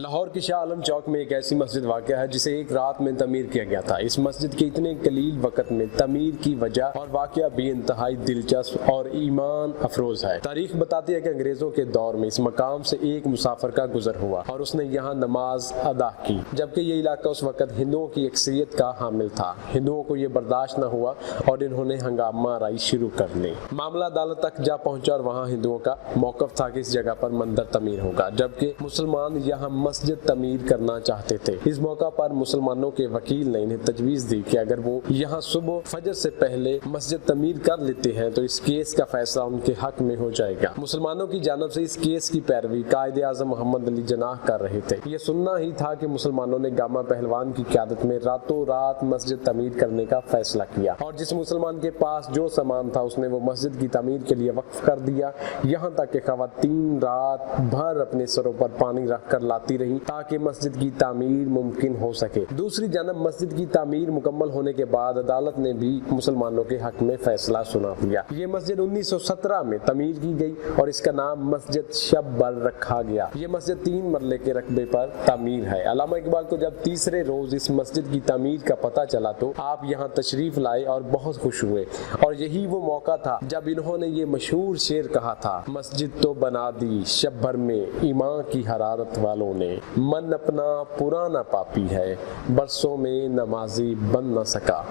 لاہور کے شاہ عالم چوک میں ایک ایسی مسجد واقع ہے جسے ایک رات میں تعمیر کیا گیا تھا۔ اس مسجد کے اتنے قلیل وقت میں تعمیر کی وجہ اور واقعہ بھی انتہائی دلچسپ اور ایمان افروز ہے۔ تاریخ بتاتی ہے کہ انگریزوں کے دور میں اس مقام سے ایک مسافر کا گزر ہوا اور اس نے یہاں نماز ادا کی، جبکہ یہ علاقہ اس وقت ہندوؤں کی اکثریت کا حامل تھا۔ ہندوؤں کو یہ برداشت نہ ہوا اور انہوں نے ہنگامہ آرائی شروع کر لی۔ معاملہ عدالت تک جا پہنچا اور وہاں ہندوؤں کا موقف تھا کہ اس جگہ پر مندر تعمیر ہوگا، جبکہ مسلمان یہاں مسجد تعمیر کرنا چاہتے تھے۔ اس موقع پر مسلمانوں کے وکیل نے انہیں تجویز دی کہ اگر وہ یہاں صبح فجر سے پہلے مسجد تعمیر کر لیتے ہیں تو اس کیس کا فیصلہ ان کے حق میں ہو جائے گا۔ مسلمانوں کی جانب سے اس کیس کی پیروی قائد اعظم محمد علی جناح کر رہے تھے۔ یہ سننا ہی تھا کہ مسلمانوں نے گاما پہلوان کی قیادت میں راتوں رات مسجد تعمیر کرنے کا فیصلہ کیا، اور جس مسلمان کے پاس جو سامان تھا اس نے وہ مسجد کی تعمیر کے لیے وقف کر دیا، یہاں تک کہ خواتین رات بھر اپنے سروں پر پانی رکھ کر لاتی رہیں تاکہ مسجد کی تعمیر ممکن ہو سکے۔ دوسری جانب مسجد کی تعمیر مکمل ہونے کے بعد عدالت نے بھی مسلمانوں کے حق میں فیصلہ سنا دیا۔ یہ مسجد 1917 میں تعمیر کی گئی اور اس کا نام مسجد شب بر رکھا گیا۔ یہ مسجد 3 مرلے کے رقبے پر تعمیر ہے۔ علامہ اقبال کو جب تیسرے روز اس مسجد کی تعمیر کا پتہ چلا تو آپ یہاں تشریف لائے اور بہت خوش ہوئے، اور یہی وہ موقع تھا جب انہوں نے یہ مشہور شعر کہا تھا: مسجد تو بنا دی شب بھر میں ایمان کی حرارت والوں نے، من اپنا پرانا پاپی ہے برسوں میں نمازی بن نہ سکا۔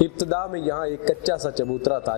ابتدا میں یہاں ایک کچا سا چبوترا تھا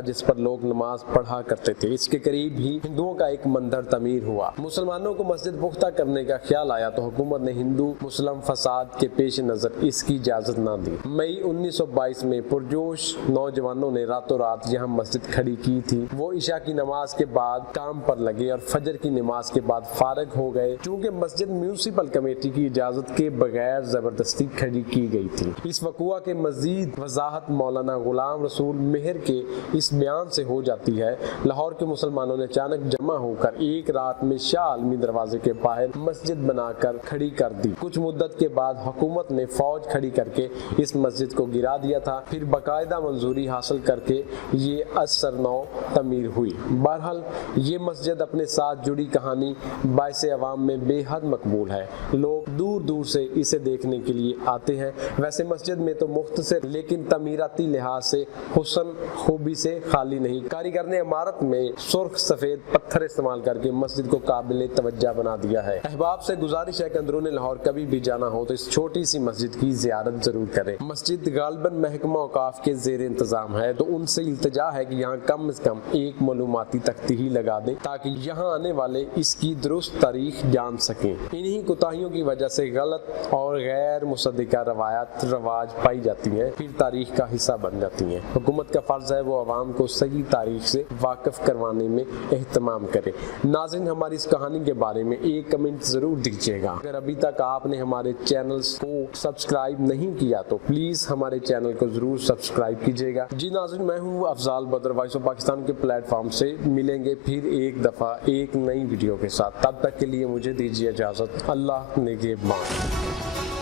جس پر لوگ نماز پڑھا کرتے تھے۔ اس کے قریب ہی ہندوؤں کا ایک مندر تعمیر ہوا۔ مسلمانوں کو مسجد پختہ کرنے کا خیال آیا تو حکومت نے ہندو مسلم فساد کے پیش نظر اس کی اجازت نہ دی۔ مئی 1922 میں پرجوش نوجوانوں نے راتوں رات یہاں مسجد کھڑی کی تھی۔ وہ عشاء کی نماز کے بعد کام پر لگے اور فجر کی نماز کے بعد فارغ ہو گئے، چونکہ مسجد میونسپل کمیٹی کی اجازت کے بغیر زبردستی کھڑی کی گئی تھی۔ اس وقوع کے مزید وضاحت مولانا غلام رسول مہر کے اس بیان سے ہو جاتی ہے: لاہور کے مسلمانوں نے اچانک جمع ہو کر ایک رات میں شاہ عالمی دروازے کے باہر مسجد بنا کر کھڑی کر دی۔ کچھ مدت کے بعد حکومت نے فوج کھڑی کر کے اس مسجد کو گرا دیا تھا، پھر باقاعدہ منظوری حاصل کر کے یہ اثر نو تعمیر ہوئی۔ بہرحال یہ مسجد اپنے ساتھ جڑی کہانی باعث عوام میں بے حد مقبول ہے۔ لوگ دور دور سے اسے دیکھنے کے لیے آتے ہیں۔ ویسے مسجد میں تو مختصر لیکن تعمیراتی لحاظ سے حسن خوبی سے خالی نہیں۔ کاریگر نے عمارت میں سرخ سفید پتھر استعمال کر کے مسجد کو قابل توجہ بنا دیا ہے۔ احباب سے گزارش ہے کہ اندرون لاہور کبھی بھی جانا ہو تو اس چھوٹی سی مسجد کی زیارت ضرور کریں۔ مسجد غالباً محکمہ اوقاف کے زیر انتظام ہے، تو ان سے التجا ہے کہ یہاں کم از کم ایک معلوماتی تختی ہی لگا دیں تاکہ یہاں آنے والے اس کی درست تاریخ جان سکیں۔ انہی کوتاہیوں کی وجہ سے غلط اور غیر مصدقہ روایات رواج پائی جاتی ہیں، پھر تاریخ کا حصہ بن جاتی ہیں۔ حکومت کا فرض ہے وہ عوام کو صحیح تاریخ سے واقف کروانے میں اہتمام کرے۔ ناظرین، ہماری اس کہانی کے بارے میں ایک کمنٹ ضرور دیجیے گا۔ اگر ابھی تک آپ نے ہمارے چینلز کو سبسکرائب نہیں کیا تو پلیز ہمارے چینل کو ضرور سبسکرائب کیجیے گا۔ جی ناظرین، میں ہوں افضال بدر، وائس آف پاکستان کے پلیٹ فارم سے ملیں گے پھر ایک دفعہ ایک نئی ویڈیو کے ساتھ۔ تب تک کے لیے مجھے دیجیے اجازت۔ اللہ نگہبان۔